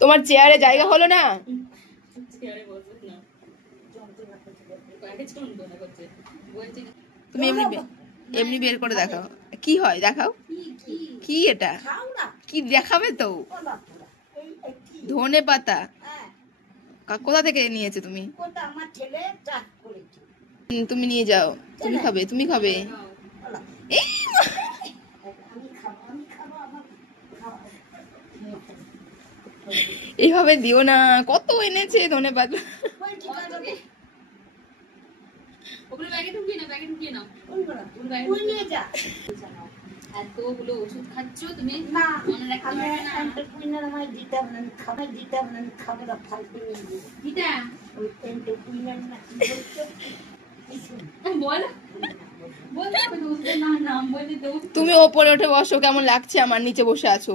তোমার চেয়ারে জায়গা হলো না? তুমি এমনি এমনি বের করে দেখাও কি হয়, দেখাও কি এটা, কি দেখাবে তো? ধনে পাতা কোথা থেকে নিয়েছো তুমি? তুমি নিয়ে যাও, তুমি খাবে, তুমি খাবে। এইভাবে দিও না, কত এনেছে ধনে পাতা। এতগুলো ওষুধ খাচ্ছ তুমি, মনে রাখতে তুমি ওপরে উঠে বসো, কেমন লাগছে আমার নিচে বসে আছো?